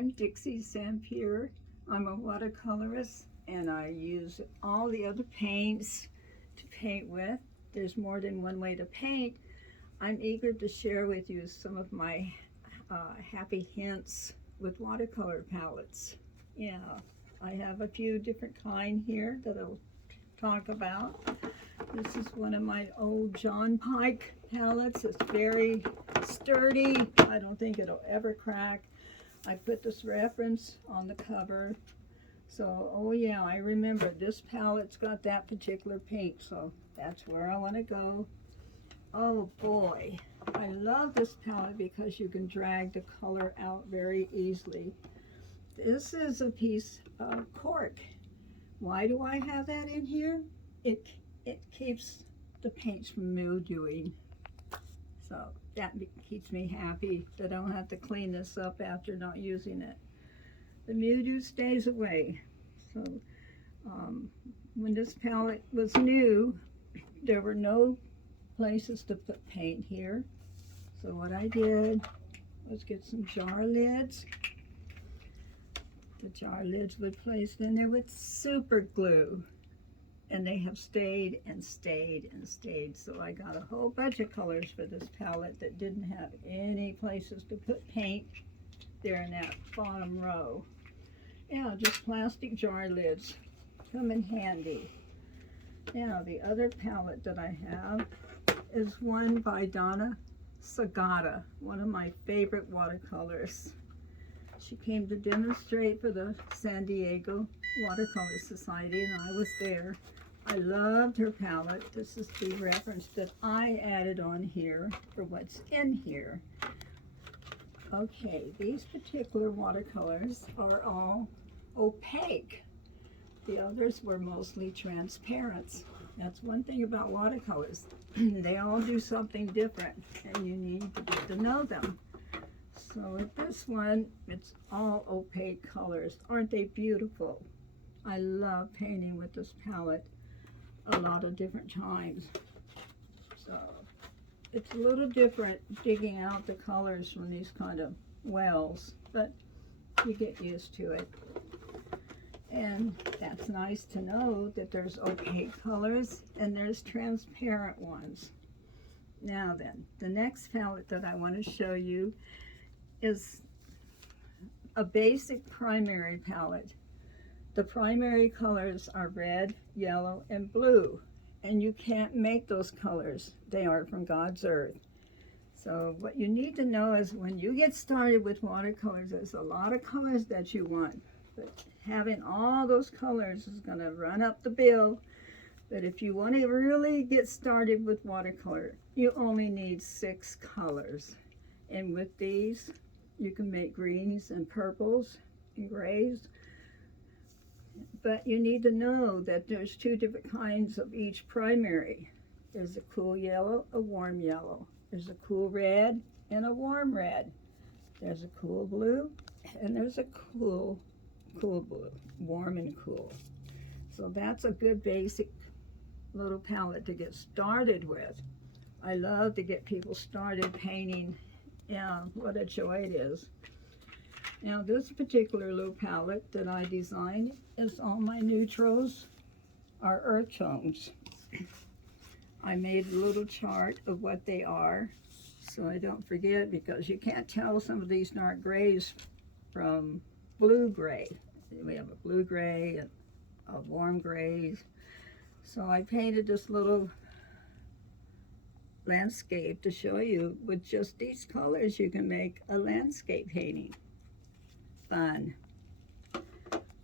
I'm Dixie Sampier. I'm a watercolorist and I use all the other paints to paint with. There's more than one way to paint. I'm eager to share with you some of my happy hints with watercolor palettes. Yeah, I have a few different kind here that I'll talk about. This is one of my old John Pike palettes. It's very sturdy. I don't think it'll ever crack. I put this reference on the cover. So, oh yeah, I remember this palette's got that particular paint, so that's where I want to go. Oh boy, I love this palette because you can drag the color out very easily. This is a piece of cork. Why do I have that in here? It keeps the paints from mildewing. So that keeps me happy that I don't have to clean this up after not using it. The mildew stays away. So when this palette was new, there were no places to put paint here. So what I did was get some jar lids. The jar lids were placed in there with super glue. And they have stayed and stayed and stayed. So I got a whole bunch of colors for this palette that didn't have any places to put paint there in that bottom row. Yeah, just plastic jar lids come in handy. Now the other palette that I have is one by Donna Sagata, one of my favorite watercolors. She came to demonstrate for the San Diego Watercolor Society and I was there. I loved her palette. This is the reference that I added on here for what's in here. Okay, these particular watercolors are all opaque. The others were mostly transparent. That's one thing about watercolors. They all do something different and you need to get to know them. So with this one, it's all opaque colors. Aren't they beautiful? I love painting with this palette a lot of different times. So it's a little different digging out the colors from these kind of wells, but you get used to it. And that's nice to know that there's opaque colors and there's transparent ones. Now then, the next palette that I want to show you is a basic primary palette. The primary colors are red, yellow, and blue, and you can't make those colors. They are from God's earth. So what you need to know is when you get started with watercolors, there's a lot of colors that you want, but having all those colors is going to run up the bill. But if you want to really get started with watercolor, you only need 6 colors. And with these, you can make greens and purples and grays. But you need to know that there's 2 different kinds of each primary. There's a cool yellow, a warm yellow. There's a cool red and a warm red. There's a cool blue and there's a cool blue, warm and cool. So that's a good basic little palette to get started with. I love to get people started painting. Yeah, what a joy it is. Now this particular little palette that I designed is all my neutrals are earth tones. I made a little chart of what they are so I don't forget, because you can't tell some of these dark grays from blue gray. We have a blue gray and a warm gray. So I painted this little landscape to show you with just these colors you can make a landscape painting. Fun.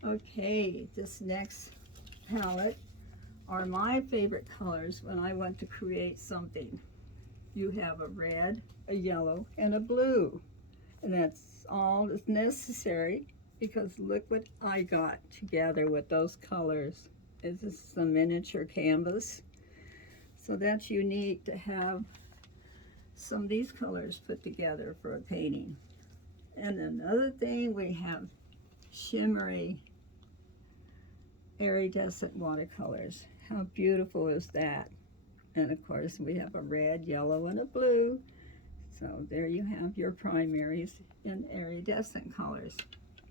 Okay, this next palette are my favorite colors when I want to create something. You have a red, a yellow, and a blue. And that's all that's necessary because look what I got together with those colors. This is a miniature canvas. So that's unique to have some of these colors put together for a painting. And another thing, we have shimmery iridescent watercolors. How beautiful is that? And of course we have a red, yellow, and a blue. So there you have your primaries in iridescent colors.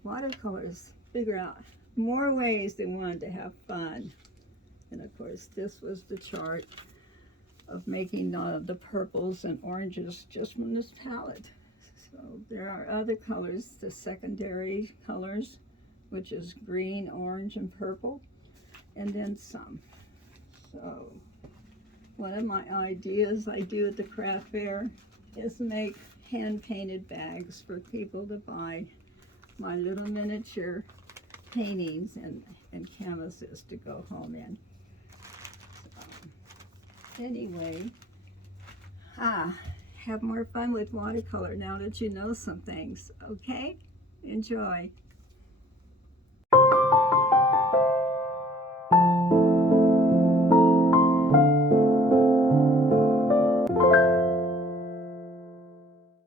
watercolors, figure out more ways they wanted to have fun. And of course, this was the chart of making the purples and oranges just from this palette. So there are other colors, the secondary colors, which is green, orange, and purple, and then some. So one of my ideas I do at the craft fair is make hand-painted bags for people to buy my little miniature paintings and canvases to go home in. So, anyway, have more fun with watercolor now that you know some things, okay? Enjoy.